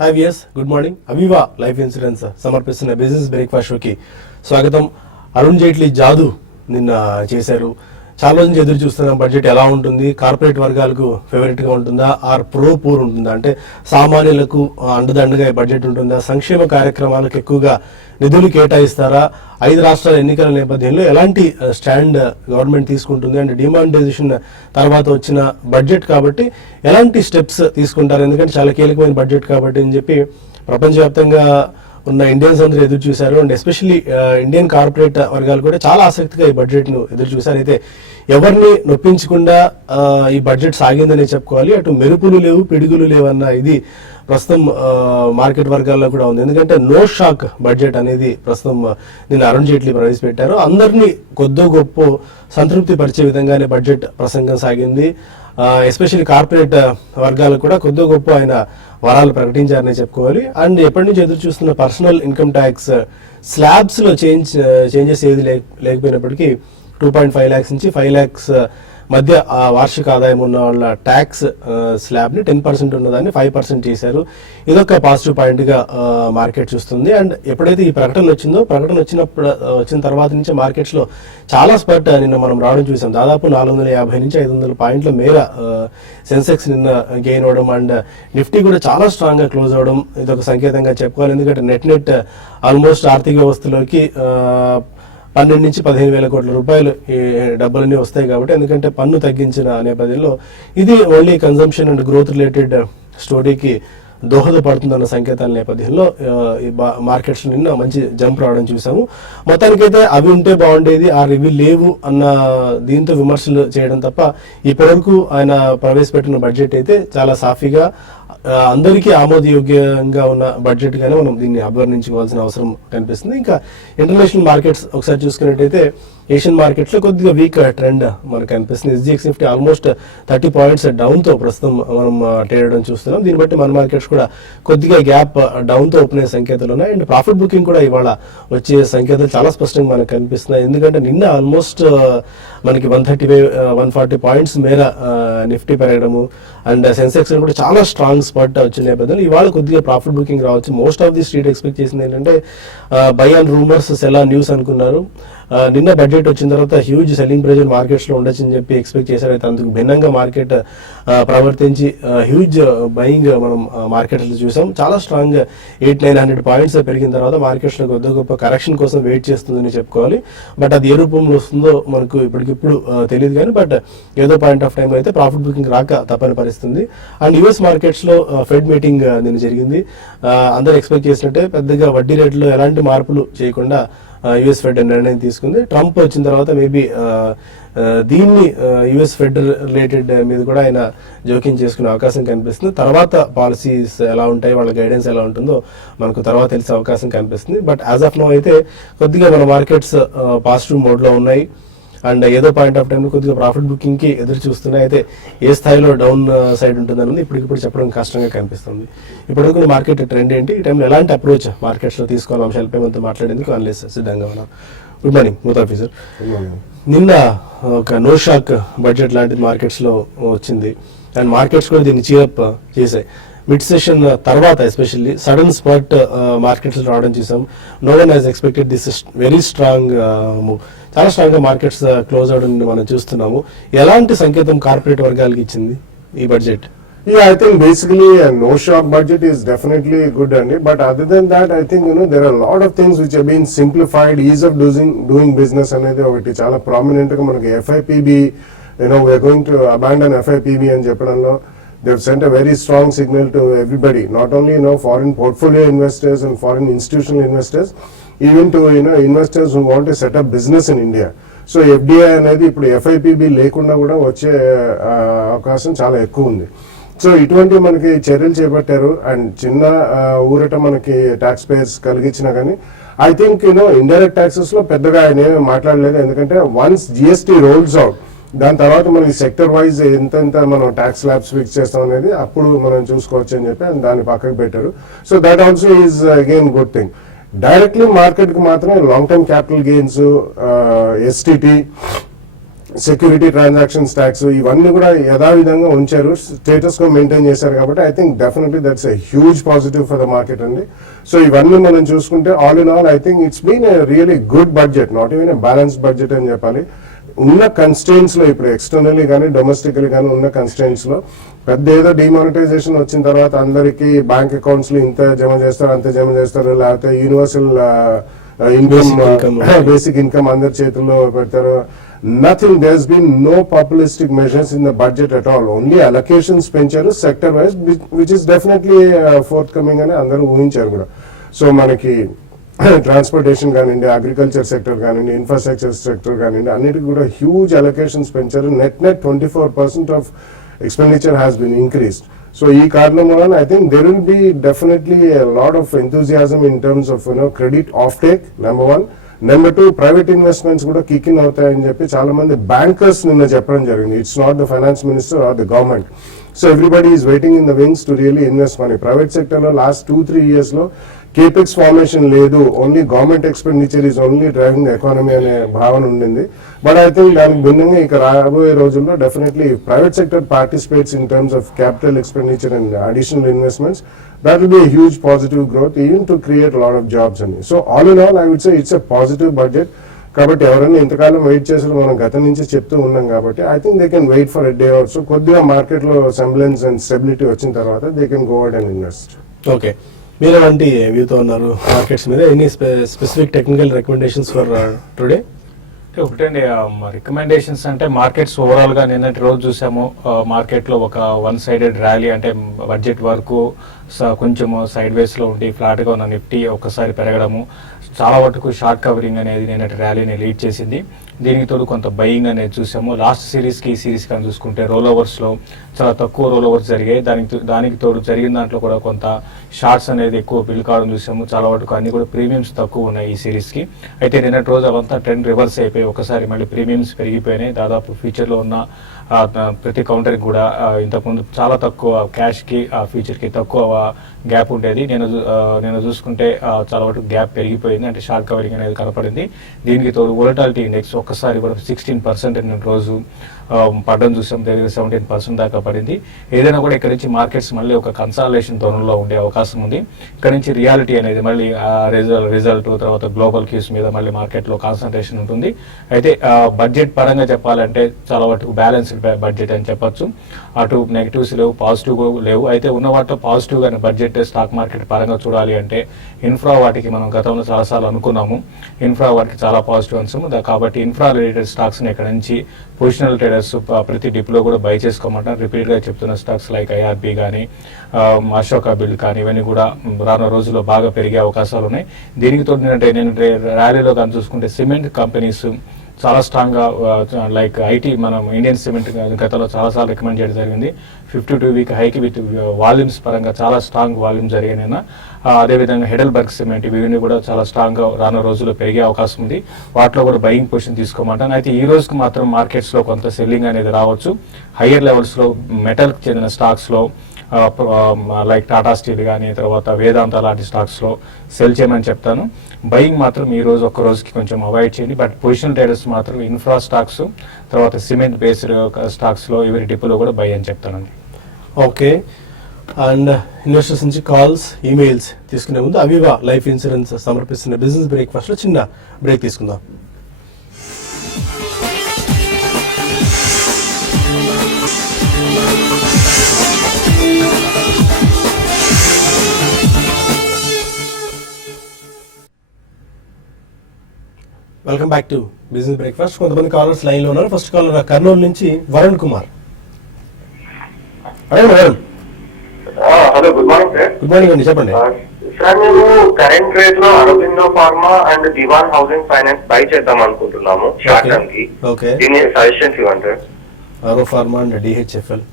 Hi viewers, good morning. Aviva life insurance సమర్పిస్తున్న business breakfast షోకి స్వాగతం. అరుణ్ జైట్లీ జాదు నిన్న చేశారు. చాలా రోజు నుంచి ఎదురు చూస్తున్నాం బడ్జెట్ ఎలా ఉంటుంది, కార్పొరేట్ వర్గాలకు ఫేవరెట్గా ఉంటుందా, ఆర్ ప్రో పూర్ ఉంటుందా, అంటే సామాన్యులకు అండదండగా బడ్జెట్ ఉంటుందా, సంక్షేమ కార్యక్రమాలకు ఎక్కువగా నిధులు కేటాయిస్తారా, 5 రాష్ట్రాల ఎన్నికల నేపథ్యంలో ఎలాంటి స్టాండ్ గవర్నమెంట్ తీసుకుంటుంది, అంటే డిమానిటైజేషన్ తర్వాత వచ్చిన బడ్జెట్ కాబట్టి ఎలాంటి స్టెప్స్ తీసుకుంటారు, ఎందుకంటే చాలా కీలకమైన బడ్జెట్ కాబట్టి అని చెప్పి ప్రపంచవ్యాప్తంగా ఉన్న ఇండియన్స్ అందరూ ఎదురు చూశారు. అండ్ ఎస్పెషల్లీ ఇండియన్ కార్పొరేట్ వర్గాలు కూడా చాలా ఆసక్తిగా ఈ బడ్జెట్ను ఎదురు చూశారు. అయితే ఎవరిని నొప్పించకుండా ఈ బడ్జెట్ సాగిందని చెప్పుకోవాలి. అటు మెరుపులు లేవు, పిడుగులు లేవు అన్న ఇది ప్రస్తుతం మార్కెట్ వర్గాల్లో కూడా ఉంది. ఎందుకంటే నో షాక్ బడ్జెట్ అనేది ప్రస్తుతం దీన్ని అరుణ్ జైట్లీ ప్రవేశపెట్టారు. అందరినీ కొద్దో గొప్ప సంతృప్తి పరిచే విధంగానే బడ్జెట్ ప్రసంగం సాగింది. ఎస్పెషల్లీ కార్పొరేట్ వర్గాలకు కూడా కొద్దో గొప్ప ఆయన వరాలు ప్రకటించారని చెప్పుకోవాలి. అండ్ ఎప్పటి నుంచి ఎదురు చూస్తున్న పర్సనల్ ఇన్కమ్ ట్యాక్స్ స్లాబ్స్ లో చేంజెస్ ఏది లేకపోయినప్పటికీ 2.5 lakhs నుంచి 5 lakhs మధ్య వార్షిక ఆదాయం ఉన్న వాళ్ళ ట్యాక్స్ స్లాబ్ ని 10% ఉన్నదాన్ని 5% చేశారు. ఇదొక పాజిటివ్ పాయింట్ గా మార్కెట్ చూస్తుంది. అండ్ ఎప్పుడైతే ఈ ప్రకటన వచ్చిన తర్వాత నుంచి మార్కెట్స్ లో చాలా స్పర్ట్ నిన్న మనం రావడం చూసాం. దాదాపు 450 నుంచి 500 పాయింట్ల మేర సెన్సెక్స్ నిన్న గెయిన్ అవడం, అండ్ నిఫ్టీ కూడా చాలా స్ట్రాంగ్ గా క్లోజ్ అవడం ఇదొక సంకేతంగా చెప్పుకోవాలి. ఎందుకంటే నెట్ ఆల్మోస్ట్ ఆర్థిక వ్యవస్థలోకి 12 నుంచి 15 వేల కోట్ల రూపాయలు ఈ డబ్బులన్నీ వస్తాయి కాబట్టి, ఎందుకంటే పన్ను తగ్గించిన నేపథ్యంలో ఇది only consumption and growth related స్టోరీకి దోహదపడుతుందన్న సంకేతాల నేపథ్యంలో ఈ మార్కెట్స్ నిన్న మంచి జంప్ రావడం చూసాము. మొత్తానికైతే అవి ఉంటే బాగుండేది, ఇవి లేవు అన్న దీంతో విమర్శలు చేయడం తప్ప ఇప్పటివరకు ఆయన ప్రవేశపెట్టిన బడ్జెట్ అయితే చాలా సాఫీగా అందరికీ ఆమోదయోగ్యంగా ఉన్న బడ్జెట్ గానే మనం దీన్ని అభివర్ణించుకోవాల్సిన అవసరం కనిపిస్తుంది. ఇంకా ఇంటర్నేషనల్ మార్కెట్స్ ఒకసారి చూసుకున్నట్టయితే ఏషియన్ మార్కెట్స్ లో కొద్దిగా వీక్ ట్రెండ్ మనకు కనిపిస్తుంది. SGX Nifty almost 30 points down తో ప్రస్తుతం మనం ట్రేడ్ అవడం చూస్తున్నాం. దీన్ని బట్టి మన మార్కెట్స్ కూడా కొద్దిగా గ్యాప్ డౌన్ తో ఓపెన్ అయ్యే సంకేతాలు ఉన్నాయి. అండ్ ప్రాఫిట్ బుకింగ్ కూడా ఇవాళ వచ్చే సంకేతాలు చాలా స్పష్టంగా మనకు కనిపిస్తున్నాయి. ఎందుకంటే నిన్న ఆల్మోస్ట్ మనకి 140 పాయింట్స్ మేర నిఫ్టీ పెరగడము, అండ్ సెన్సెక్స్ కూడా చాలా స్ట్రాంగ్ స్పాట్ వచ్చిన నేపథ్యంలో ఇవాళ కొద్దిగా ప్రాఫిట్ బుకింగ్ రావచ్చు. Most of the street expect చేసింది ఏంటంటే by and rumours cell on news అనుకున్నారు. నిన్న బడ్జెట్ వచ్చిన తర్వాత హ్యూజ్ సెల్లింగ్ ప్రెజర్ మార్కెట్స్ లో ఉండొచ్చని చెప్పి ఎక్స్పెక్ట్ చేశారు. అయితే అందుకు భిన్నంగా మార్కెట్ ప్రవర్తించి హ్యూజ్ బయింగ్ మనం మార్కెట్స్ లో చూసాం. చాలా స్ట్రాంగ్ 800-900 పాయింట్స్ పెరిగిన తర్వాత మార్కెట్స్ లో కొద్ది గొప్ప కరెక్షన్ కోసం వెయిట్ చేస్తుందని చెప్పుకోవాలి. బట్ అది ఏ రూపంలో వస్తుందో మనకు ఇప్పటికిప్పుడు తెలియదు కానీ, బట్ ఏదో పాయింట్ ఆఫ్ టైం అయితే ప్రాఫిట్ బుకింగ్ రాక తప్పని పరిస్థితుంది. అండ్ యుఎస్ మార్కెట్స్ లో ఫెడ్ మీటింగ్ నిన్న జరిగింది. అందరూ ఎక్స్పెక్ట్ చేసినట్టే పెద్దగా వడ్డీ రేట్లో ఎలాంటి మార్పులు చేయకుండా యుఎస్ ఫెడ్ నిర్ణయం తీసుకుంది. ట్రంప్ వచ్చిన తర్వాత మేబీ దీన్ని యుఎస్ ఫెడ్ రిలేటెడ్ మీద కూడా ఆయన జోక్యం చేసుకునే అవకాశం కనిపిస్తుంది. తర్వాత పాలసీస్ ఎలా ఉంటాయి, వాళ్ళ గైడెన్స్ ఎలా ఉంటుందో మనకు తర్వాత తెలిసే అవకాశం కనిపిస్తుంది. బట్ యాజ్ ఆఫ్ నో అయితే కొద్దిగా మన మార్కెట్స్ పాజిటివ్ మోడ్ లో ఉన్నాయి. అండ్ ఏదో పాయింట్ ఆఫ్ టైంలో కొద్దిగా ప్రాఫిట్ బుకింగ్ కి ఎదురు చూస్తున్నాయి. అయితే ఏ స్థాయిలో డౌన్ సైడ్ ఉంటుందన్నది ఇప్పటికిప్పుడు చెప్పడం కష్టంగా కనిపిస్తుంది. ఇప్పటివరకు మార్కెట్ ట్రెండ్ ఏంటి, ఈ టైంలో ఎలాంటి అప్రోచ్ మార్కెట్స్ లో తీసుకోవాలి అంశాలపై మనతో మాట్లాడేందుకు అనలిస్ట్ సిద్ధంగా ఉన్నాం. గుడ్ మార్నింగ్ మూత్ ఆఫీసర్. నిన్న ఒక నో షాక్ బడ్జెట్ లాంటిది మార్కెట్స్ లో వచ్చింది, అండ్ మార్కెట్స్ కూడా దీన్ని చీరప్ చేశాయి. మిడ్ సెషన్ తర్వాత ఎస్పెషల్లీ సడన్ స్పాట్ మార్కెట్స్ రావడం చూసాం. No one has expected this very strong move. చాలా స్ట్రాంగ్ గా మార్కెట్స్ క్లోజ్ అవడం మనం చూస్తున్నాము. ఎలాంటి సంకేతం కార్పొరేట్ వర్గాలకు ఇచ్చింది ఈ budget? Yeah, I think basically a no-shock budget is definitely good, Andy. But other than that, I think there are a lot of things which have been simplified. Ease of doing business అనేది ఒకటి చాలా prominent గా మనకి FIPB, we are going to abandon FIPB అని చెప్పడంలో they've sent a very strong signal to everybody, not only foreign portfolio investors and foreign institutional investors, even to investors who want to set up business in India. So FDI అనేది ఇప్పుడు FIPB లేకుండా కూడా వచ్చే అవకాశం చాలా ఎక్కువ ఉంది. So ఇటువంటి మనకి చర్యలు చేపట్టారు. అండ్ చిన్న ఊరట మనకి ట్యాక్స్ పేయర్స్ కలిగించినా కానీ ఐ థింక్ ఇండైరెక్ట్ ట్యాక్సెస్ లో పెద్దగా ఆయన ఏమీ మాట్లాడలేదు. ఎందుకంటే వన్స్ GST రోల్స్ అవుట్, దాని తర్వాత మనకి సెక్టర్ వైజ్ ఎంత మనం ట్యాక్స్ స్లాబ్స్ ఫిక్స్ చేస్తాం అనేది అప్పుడు మనం చూసుకోవచ్చు అని చెప్పి దాన్ని పక్కకు పెట్టారు. So that also is again good thing. Directly market కి మాత్రం long term capital gains, STT security transactions tax ఇవన్నీ కూడా యథావిధంగా ఉంచారు, స్టేటస్ గా మెయింటైన్ చేశారు కాబట్టి I think definitely that's a huge positive for the market అండి. సో ఇవన్నీ మనం చూసుకుంటే all in all I think it's been a really good budget, not even a balanced budget అని చెప్పాలి. ఉన్న కన్స్టెంట్స్ లో ఇప్పుడు ఎక్స్టర్నల్లీ కానీ డొమెస్టికలీ కానీ ఉన్న కన్స్టెంట్స్ లో పెద్ద ఏదో డిమానిటైజేషన్ వచ్చిన తర్వాత అందరికి బ్యాంక్ అకౌంట్స్ లో ఇంత జమ చేస్తారు అంత జమ చేస్తారు, లేకపోతే యూనివర్సల్ ఇన్కమ్ బేసిక్ ఇన్కమ్ అందరి చేతుల్లో పెడతారు. Nothing, there has been no populistic measures in the budget at all. Only allocations పెంచారు sector wise, which is definitely forthcoming అని అందరూ ఊహించారు కూడా. సో మనకి ట్రాన్స్పోర్టేషన్ కానివ్వండి, అగ్రికల్చర్ సెక్టర్ కానివ్వండి, ఇన్ఫ్రాస్ట్రక్చర్ సెక్టర్ కానివ్వండి, అన్నిటికీ కూడా హ్యూజ్ అలొకేషన్స్ పెంచారు. Net 24% of expenditure has been increased. So ఈ కారణం వలన I think there will be definitely lot of enthusiasm in terms of credit of take, number 1. Number 2, private investments కూడా kick in అవుతాయని చెప్పి చాలా మంది బ్యాంకర్స్ నిన్న చెప్పడం జరిగింది. It's not the finance minister or the government. So everybody is waiting in the wings to really invest money. Private sector లో last 2-3 years లో కేపెక్స్ ఫార్మేషన్ లేదు, only government expenditure is only driving the economy అనే భావన ఉండింది. But I think దానికి భిన్నంగా ఇక రాబోయే రోజుల్లో definitely private sector participates in terms of capital expenditure and additional investments, that will be a huge positive growth even to create a lot of jobs అని. So all in all I would say it's a positive budget. కాబట్టి ఎవరైనా ఇంతకాలం wait చేసిన మనం గతం నుంచి చెప్తూ ఉన్నాం కాబట్టి I think they can wait for a day also. కొద్దిగా మార్కెట్ లో సెంబ్లెన్స్ అండ్ స్టెబిలిటీ వచ్చిన తర్వాత they can go out and invest. Okay, మీరు ఎలాంటి వ్యూతో ఉన్నారు మార్కెట్స్ మీద? Any specific technical recommendations for today? ఒకటండి, రికమెండేషన్స్ అంటే మార్కెట్స్ ఓవరాల్ గా నిన్నటి రోజు చూసాము మార్కెట్ లో ఒక వన్ సైడెడ్ ర్యాలీ, అంటే బడ్జెట్ వరకు కొంచెం సైడ్ వేస్ లో ఉండి ఫ్లాట్ గా ఉన్న నిఫ్టీ ఒక్కసారి పెరగడము, చాలా వరకు షార్ట్ కవరింగ్ అనేది నిన్నటి ర్యాలీని లీడ్ చేసింది. దీనికి తోడు కొంత బయింగ్ అనేది చూసాము. లాస్ట్ సిరీస్ కి ఈ సిరీస్ కానీ చూసుకుంటే రోల్ ఓవర్స్ లో చాలా తక్కువ రోల్ ఓవర్స్ జరిగాయి. దానికి తోడు జరిగిన దాంట్లో కూడా కొంత షార్ట్స్ అనేది ఎక్కువ బిల్ కావడం చూసాము. చాలా వరకు అన్ని కూడా ప్రీమియమ్స్ తక్కువ ఉన్నాయి ఈ సిరీస్ కి. అయితే నిన్నటి రోజు అవంతా ట్రెండ్ రివర్స్ అయిపోయి ఒకసారి మళ్ళీ ప్రీమియమ్స్ పెరిగిపోయినాయి. దాదాపు ఫ్యూచర్ లో ఉన్న ప్రతి కౌంటర్కి కూడా ఇంతకుముందు చాలా తక్కువ క్యాష్ కి ఫ్యూచర్ కి తక్కువ గ్యాప్ ఉండేది. నేను చూసుకుంటే చాలా వరకు గ్యాప్ పెరిగిపోయింది, అంటే షార్ట్ కవరింగ్ అనేది కనపడింది. దీనికి తోడు వోలటాలిటీ ఇండెక్స్ ఒక్కసారి కూడా 16% రోజు పడడం చూసాం, దగ్గర 17% దాకా పడింది. ఏదైనా కూడా ఇక్కడ నుంచి మార్కెట్స్ మళ్ళీ ఒక కన్సాలిడేషన్ తోనంలో ఉండే అవకాశం ఉంది. ఇక్కడ నుంచి రియాలిటీ అనేది మళ్ళీ రిజల్ట్ తర్వాత గ్లోబల్ క్యూస్ మీద మళ్ళీ మార్కెట్ లో కాన్సన్ట్రేషన్ ఉంటుంది. అయితే బడ్జెట్ పరంగా చెప్పాలంటే చాలా వరకు బ్యాలెన్స్డ్ బడ్జెట్ అని చెప్పొచ్చు. అటు నెగిటివ్స్ లేవు, పాజిటివ్ లేవు. అయితే ఉన్న వాటిలో పాజిటివ్ గానే బడ్జెట్ స్టాక్ మార్కెట్ పరంగా చూడాలి అంటే ఇన్ఫ్రా వాటికి మనం గతంలో చాలాసార్లు అనుకున్నాము, ఇన్ఫ్రా వాటికి చాలా పాజిటివ్ అంశం. కాబట్టి ఇన్ఫ్రా రిలేటెడ్ స్టాక్స్ ని ఇక్కడ నుంచి పొజిషనల్ ట్రేడర్స్ ప్రతి డిప్లో కూడా బై చేసుకోమంటారు. రిపీట్ గా చెప్తున్న స్టాక్స్ లైక్ ఐఆర్బి కానీ అశోక బిల్డ్ కానీ ఇవన్నీ కూడా రానున్న రోజుల్లో బాగా పెరిగే అవకాశాలు ఉన్నాయి. దీనికి తోడు నేను ర్యాలీలో కానీ చూసుకుంటే సిమెంట్ కంపెనీస్ చాలా స్ట్రాంగ్ గా, లైక్ ఐటీ మనం ఇండియన్ సిమెంట్ గతంలో చాలాసార్లు రికమెండ్ చేయడం జరిగింది. 52 వీక్ హైకి విత్ వాల్యూమ్స్ పరంగా చాలా స్ట్రాంగ్ వాల్యూమ్ జరిగిన, అదేవిధంగా హెడెల్బర్గ్ సిమెంట్ ఇవన్నీ కూడా చాలా స్ట్రాంగ్ గా రానున్న రోజుల్లో పెరిగే అవకాశం ఉంది. వాటిలో కూడా బయింగ్ పొజిషన్ తీసుకోమంటాను. అయితే ఈ రోజుకి మాత్రం మార్కెట్స్ లో కొంత సెల్లింగ్ అనేది రావచ్చు. హయ్యర్ లెవెల్స్ లో మెటల్ కి చెందిన స్టాక్స్ లో లైక్ టాటా స్టీల్ కానీ తర్వాత వేదాంత లాంటి స్టాక్స్ లో సెల్ చేయమని చెప్తాను. బయింగ్ మాత్రం ఈ రోజు ఒక్క రోజుకి కొంచెం అవాయిడ్ చేయండి. బట్ పొజిషన్ ట్రేడర్స్ మాత్రం ఇన్ఫ్రా స్టాక్స్ తర్వాత సిమెంట్ బేస్డ్ స్టాక్స్ లో ఎవరి డిపోలో కూడా బై అని చెప్తానండి. ఓకే, అండ్ ఇన్వెస్టర్స్ నుంచి కాల్స్, ఈమెయిల్స్ తీసుకునే ముందు అవివా లైఫ్ ఇన్సూరెన్స్ సమర్పిస్తున్న బిజినెస్ బ్రేక్ఫాస్ట్ లో చిన్న బ్రేక్ తీసుకుందాం. Welcome back to business breakfast. కొంతమంది కాలర్స్ లైన్ లో ఉన్నారు. ఫస్ట్ కాలర్ కర్నూలు నుంచి Varun Kumar. Varun, hello, good morning sir. Good morning అండి, చెప్పండి. సార్, మేము కరెంట్ రేట్ లో Aurobindo pharma and Dewan housing finance buy చేద్దాం అనుకుంటున్నాము షార్ట్ టర్మ్ కి. ఓకే, దీని సజెషన్స్ ఇవ్వండి sir. Auro pharma and DHFL.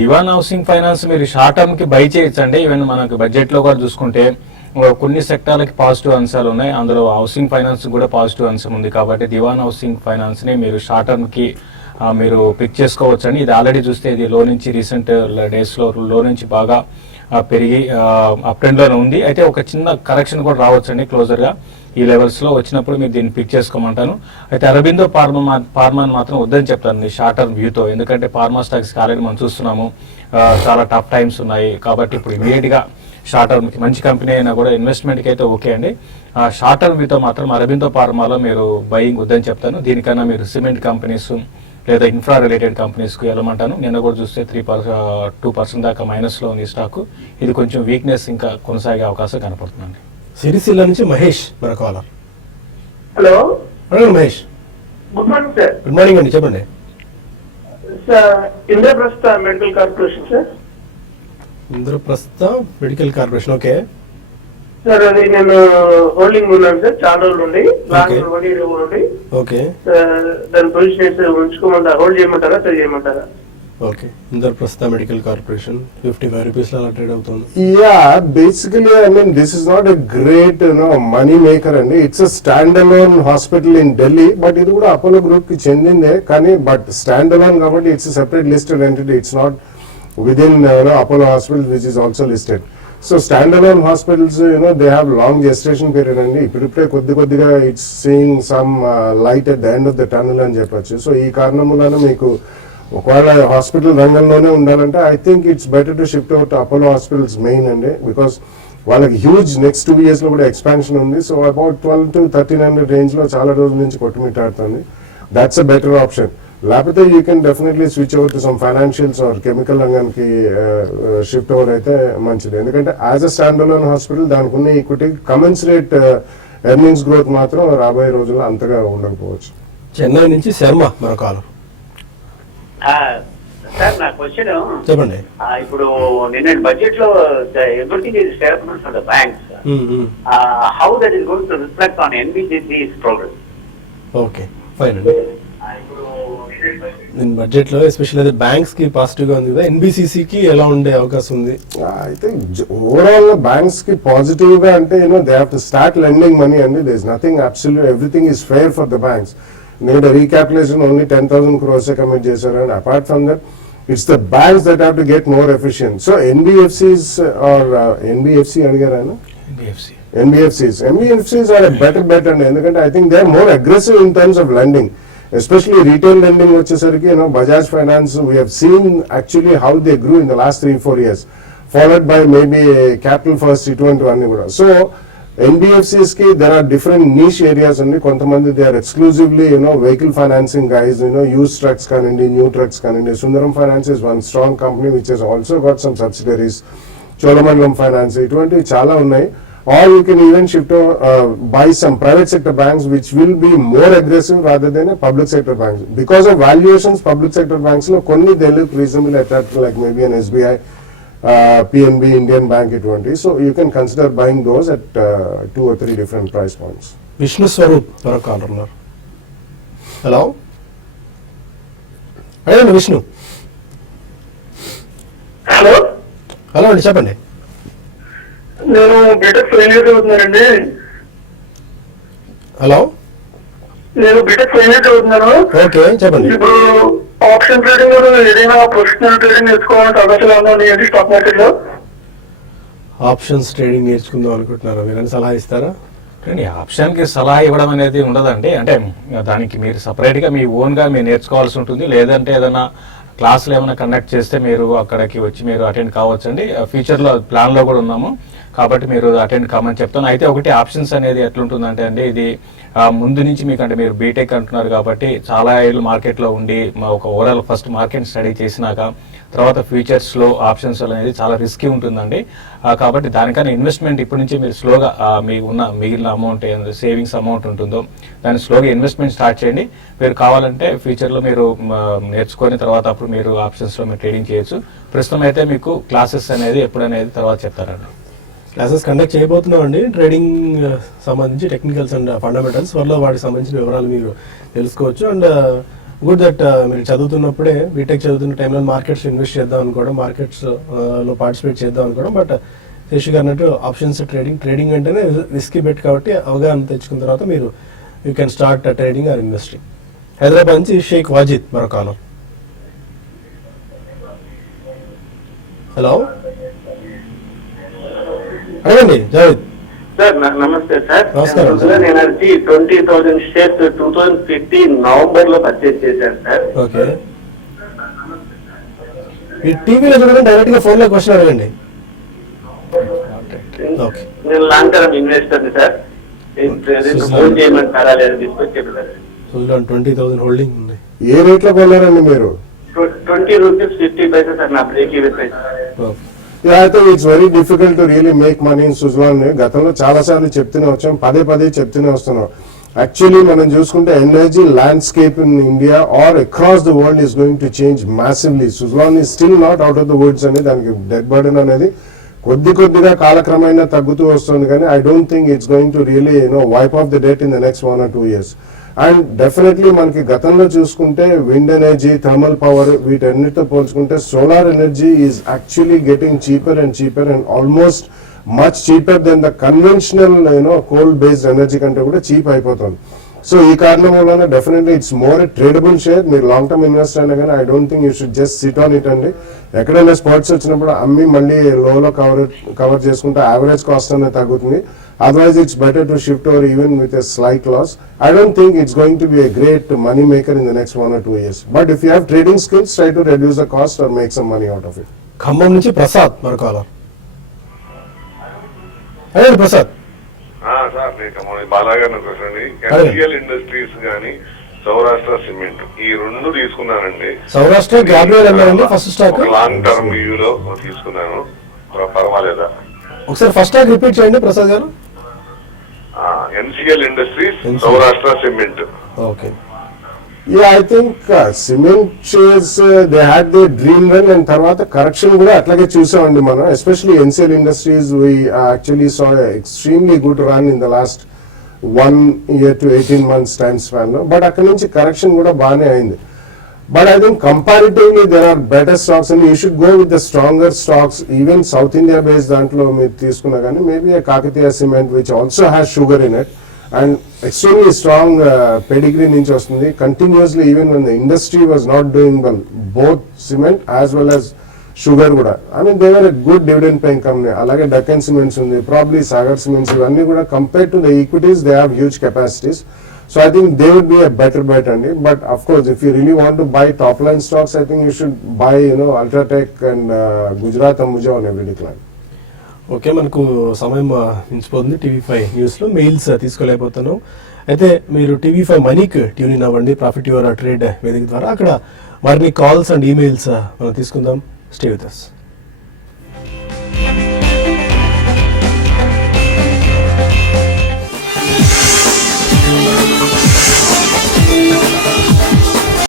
Dewan housing finance మీరు షార్ట్ టర్మ్ కి బై చేయొచ్చండి. ఈవెన్ మనకు బడ్జెట్ లో కూడా చూసుకుంటే కొన్ని సెక్టార్లకి పాజిటివ్ అంశాలు ఉన్నాయి, అందులో హౌసింగ్ ఫైనాన్స్ కూడా పాజిటివ్ అంశం ఉంది. కాబట్టి దివాన్ హౌసింగ్ ఫైనాన్స్ ని మీరు షార్ట్ టర్మ్ కి మీరు పిక్ చేసుకోవచ్చండి. ఇది ఆల్రెడీ చూస్తే ఇది లో నుంచి రీసెంట్ డేస్లో లో నుంచి బాగా పెరిగి అప్ ట్రెండ్లోనే ఉంది. అయితే ఒక చిన్న కరెక్షన్ కూడా రావచ్చండి క్లోజర్గా ఈ లెవెల్స్లో వచ్చినప్పుడు మీరు దీన్ని పిక్ చేసుకోమంటాను. అయితే అరబిందో ఫార్మాని మాత్రం వద్దని చెప్తాను షార్ట్ టర్మ్ వ్యూతో, ఎందుకంటే ఫార్మా స్టాక్స్ ఆల్రెడీ మనం చూస్తున్నాము చాలా టఫ్ టైమ్స్ ఉన్నాయి. కాబట్టి ఇప్పుడు ఇమీడియట్గా షార్ట్ టర్మ్ మంచి కంపెనీ అయినా కూడా ఇన్వెస్ట్మెంట్కి అయితే ఓకే అండి. షార్ట్ టర్మ్ వ్యూతో మాత్రం అరబిందో ఫార్మాలో మీరు బయింగ్ వద్దని చెప్తాను. దీనికన్నా మీరు సిమెంట్ కంపెనీస్ లేదా ఇన్ఫ్రా రిలేటెడ్ కంపెనీస్కి వెళ్ళమంటాను. నిన్న కూడా చూస్తే 2% దాకా మైనస్లో ఉంది స్టాక్. ఇది కొంచెం వీక్నెస్ ఇంకా కొనసాగే అవకాశం కనపడుతుందండి. సిరిసిల్ల నుంచి మహేష్ మన కాలర్. హలో అడగండి Mahesh. Good morning sir. Good morning అండి, చెప్పండి. Sir Indraprastha medical corporation sir. Indraprastha medical corporation, okay. Sir అది నేను హోల్డింగ్ ఉన్నాను సార్ చాలా రోజులు ఉండి, లాంగ్ 1 year ఉండి. ఓకే దాని పొజిషన్ ఉంచుకోమంటారా, హోల్డ్ చేయమంటారా, సెల్ చేయమంటారా? Okay. Indraprastha medical corporation 55 rupees లో ట్రేడ్ అవుతుంది. Yeah, basically, I mean, this is not a great, money maker and it's a standalone hospital in Delhi, but ఇది కూడా అపోలో గ్రూప్ కి చెందిందే, కానీ బట్ standalone కాబట్టి it's a separate listed entity. It's not within Apollo Hospitals, which is also listed. So standalone hospitals, they have long gestation period అండి. ఇప్పుడిప్పుడే కొద్దిగా it's seeing some light at the end of the tunnel అని చెప్పొచ్చు. So ఈ కారణం వలన మీకు ఒకవేళ హాస్పిటల్ రంగంలోనే ఉండాలంటే I think it's better to shift out Apollo hospitals main అండి, బికాస్ వాళ్ళకి హ్యూజ్ నెక్స్ట్ 2 years లో కూడా ఎక్స్పాన్షన్ ఉంది. సో అబౌట్ 12 to 1300 రేంజ్ లో చాలా రోజుల నుంచి కొట్టుమిట్టాడుతుంది. That's a better option. లేకపోతే you can definitely switch over to some financials or chemical రంగానికి షిఫ్ట్ ఓవర్ అయితే మంచిది. ఎందుకంటే as a stand alone hospital దానికి ఉన్న ఈక్విటీ కమెన్సరేట్ ఎర్నింగ్స్ గ్రోత్ మాత్రం రాబోయే రోజుల్లో అంతగా ఉండకపోవచ్చు. చెన్నై నుంచి శర్మ మన కాలర్. సార్ నా క్వశ్చన్ చెప్పండి. ఇప్పుడు నిన్న బడ్జెట్ లో everything is development for the banks, how that is going to reflect on NBCC's progress? Okay, fine అండి. నేను బడ్జెట్ లో ఎస్పెషల్ అయితే బ్యాంక్స్ కి పాజిటివ్ గా ఉంది కదా, ఎన్బిసిసి కి ఎలా ఉండే అవకాశం ఉంది? అయితే ఓవరాల్ బ్యాంక్స్ కి పాజిటివ్ గా అంటే they have to start lending money అండి. There is nothing absolute, everything is fair for the banks. Need a recapitalization only 10,000 crores commit చేశారు, and apart from that it's the banks that have to get more efficient. So NBFCs or NBFC అడిగారా? NBFCs are a better bet and ఎందుకంటే I think they are more aggressive in terms of lending, especially retail lending వచ్చేసరికి Bajaj Finance, we have seen actually how they grew in the last 3-4 years, followed by maybe Capital First ఇటువంటివన్నీ కూడా. So NBFCs ki there are different niche areas and kontamandi they are exclusively vehicle financing guys, used trucks kanindi, new trucks kanindi. Sundaram Finance is one strong company which has also got some subsidiaries. Cholamandalam Finance itvanti chaala unnai. Or you can even shift buy some private sector banks which will be more aggressive rather than a public sector banks. Because of valuations, public sector banks lo konni they look reasonably attractive, like maybe an SBI, PNB, Indian Bank ఇటువంటి. So you can consider buying those at 2 or 3 different price points. Vishnu Swaroop మరో caller ఉన్నారు. Hello, అడగండి Vishnu. Hello hello అండి, చెప్పండి. నేను BTech final year చదువుతున్నానండి. Hello, నేను BTech final year చదువుతున్నాను. Okay, చెప్పండి. ఇప్పుడు ఆప్షన్ ట్రేడింగ్ ఏదైనా ప్రొఫెషనల్ ట్రేడింగ్ నేర్చుకోవాలంటే అవకాశాలు ఏమైనా ఉన్నాయండి స్టాక్ మార్కెట్ లో? ఆప్షన్స్ ట్రేడింగ్ నేర్చుకుందాం అనుకుంటున్నారా? మీరు సలహా ఇస్తారా? కానీ ఆప్షన్ కి సలహా ఇవ్వడం అనేది ఉండదండి. అంటే దానికి మీరు సపరేట్ గా మీ ఓన్ గా మీరు నేర్చుకోవాల్సి ఉంటుంది. లేదంటే ఏదైనా క్లాసులు ఏమైనా కండక్ట్ చేస్తే మీరు అక్కడికి వచ్చి మీరు అటెండ్ కావచ్చండి. ఫ్యూచర్లో ప్లాన్లో కూడా ఉన్నాము, కాబట్టి మీరు అటెండ్ కామని చెప్తాను. అయితే ఒకటి ఆప్షన్స్ అనేది ఎట్లుంటుందంటే అండి, ఇది ముందు నుంచి మీకు అంటే మీరు బీటెక్ అంటున్నారు కాబట్టి చాలా ఏళ్ళు మార్కెట్లో ఉండి ఒక ఓవరాల్ ఫస్ట్ మార్కెట్ స్టడీ చేసినాక తర్వాత ఫ్యూచర్స్లో ఆప్షన్స్ అనేది చాలా రిస్కీ ఉంటుందండి. కాబట్టి దానికన్నా ఇన్వెస్ట్మెంట్ ఇప్పటి నుంచి మీరు స్లోగా మీకు ఉన్న మిగిలిన అమౌంట్ సేవింగ్స్ అమౌంట్ ఉంటుందో దాన్ని స్లోగా ఇన్వెస్ట్మెంట్ స్టార్ట్ చేయండి. మీరు కావాలంటే ఫ్యూచర్లో మీరు నేర్చుకొని తర్వాత అప్పుడు మీరు ఆప్షన్స్లో మీరు ట్రేడింగ్ చేయొచ్చు. ప్రస్తుతం అయితే మీకు క్లాసెస్ అనేది ఎప్పుడనేది తర్వాత చెప్తారండి. క్లాసెస్ కండక్ట్ చేయబోతున్నాం అండి. ట్రేడింగ్ సంబంధించి టెక్నికల్స్ అండ్ ఫండమెంటల్స్ వల్ల వాటికి సంబంధించిన వివరాలు మీరు తెలుసుకోవచ్చు. అండ్ గుడ్ దట్ మీరు చదువుతున్నప్పుడే బీటెక్ చదువుతున్న టైంలో మార్కెట్స్ ఇన్వెస్ట్ చేద్దాం అనుకోవడం, మార్కెట్స్ లో పార్టిసిపేట్ చేద్దాం అనుకోవడం. బట్ శేషు గారు అన్నట్టు ఆప్షన్స్ ట్రేడింగ్ అంటేనే రిస్కీ బెట్ కాబట్టి అవగాహన తెచ్చుకున్న తర్వాత మీరు you can start trading are investing. Hyderabad నుంచి షేక్ వాజిద్ మరో కాలం. హలో, అడగండి జావేద్. సార్ నమస్తే సార్. నమస్కారం. సుజలాన్ ఎనర్జీ 20,000 షేర్స్ 2015 నవంబర్ లో పర్చేస్ చేశాను సార్. ఓకే, మీ టీవీలో చూడండి, డైరెక్ట్ గా ఫోన్ లో క్వశ్చన్ అడగండి. ఓకే, నేను long term investor sir. Phone చేయమంటారా లేదా డిస్కస్ చెప్పారు. సుజలాన్ 20,000 హోల్డింగ్ ఉంది. ఏ రేట్ లో కొన్నారండి మీరు? 20 రూపీస్ 50 పైసా సార్ నా break even price. Okay. Yeah, I think it's very difficult to really make money in Suzlon. గతంలో చాలా సార్లు చెప్తూనే వచ్చాం, పదే చెప్తూనే వస్తున్నాం. యాక్చువల్లీ మనం చూసుకుంటే energy landscape in India or across the world is going to change massively. Suzlon is still not out of the woods అని, దానికి డెడ్ బర్డెన్ అనేది కొద్దిగా కాలక్రమేణా తగ్గుతూ వస్తుంది, కానీ I don't think it's going to really wipe off the debt in the next 1 or 2 years. And definitely మనకి గతంలో చూసుకుంటే విండ్ ఎనర్జీ, థర్మల్ పవర్ వీటన్నిటితో పోల్చుకుంటే solar energy is actually getting cheaper and almost much cheaper than the conventional coal based energy కంటే కూడా cheap అయిపోతుంది. So ఈ కారణం వలన definitely it's more tradable share. మీరు లాంగ్ టర్మ్ ఇన్వెస్టర్ అయినా కానీ I don't think you should just SIT on it అండి. ఎక్కడైనా స్పాట్స్ వచ్చినప్పుడు అమ్మి మళ్ళీ లోలో కవర్ చేసుకుంటే యావరేజ్ కాస్ట్ అనేది తగ్గుతుంది. Otherwise, it's better to shift over even with a slight loss. I don't think it's going to be a great money maker in the next 1 or 2 years. But if you have trading skills, try to reduce the cost or make some money out of it. Khammam నుంచి ప్రసాద్ మరో కాలం. అడగండి Prasad. Sir మీకు బాలాగారిని question. NCL industries గానీ Saurashtra cement ఈ రెండు తీసుకున్నానండి. Saurashtra Gabriel అన్నారండి first stock. Long term వ్యూలో తీసుకున్నాను, పర్వాలేదా? ఒకసారి ఫస్ట్ స్టాక్ రిపీట్ చేయండి ప్రసాద్ గారు. NCL industries, Saurashtra cement. Okay. Yeah, I think cement shares they had their dream run and తర్వాత కరెక్షన్ కూడా అట్లాగే చూసామండి మనం. Especially NCL industries we actually saw a extremely good run in the last 1 year to 18 months time span లో. But అక్కడ నుంచి correction కూడా బాగానే అయింది. But I think comparatively there are better stocks and you should go with the stronger stocks. Even South India based దాంట్లో మీరు తీసుకున్నా కానీ maybe a Kakatiya cement which also has sugar in it and extremely strong pedigree నుంచి వస్తుంది continuously even when the industry was not doing well, both cement as well as sugar కూడా. I mean they were a good dividend paying company. అలాగే Deccan Cements ఉంది, probably Sagar Cements, ఇవన్నీ కూడా compared to the equities they have huge capacities. So I think they would be a better bet అండి. But of course if you really want to buy top line stocks, I think you should buy Ultratech and Gujarat Ambuja on every decline. Okay, మనకు సమయం మించిపోతుంది. TV5 న్యూస్లో mails తీసుకోలేకపోతున్నాం. అయితే మీరు TV5 మనీకి tune in అవ్వండి, profit your trade వేదిక ద్వారా. అక్కడ మరిన్ని కాల్స్ అండ్ ఈమెయిల్స్ మనం తీసుకుందాం. Stay with us.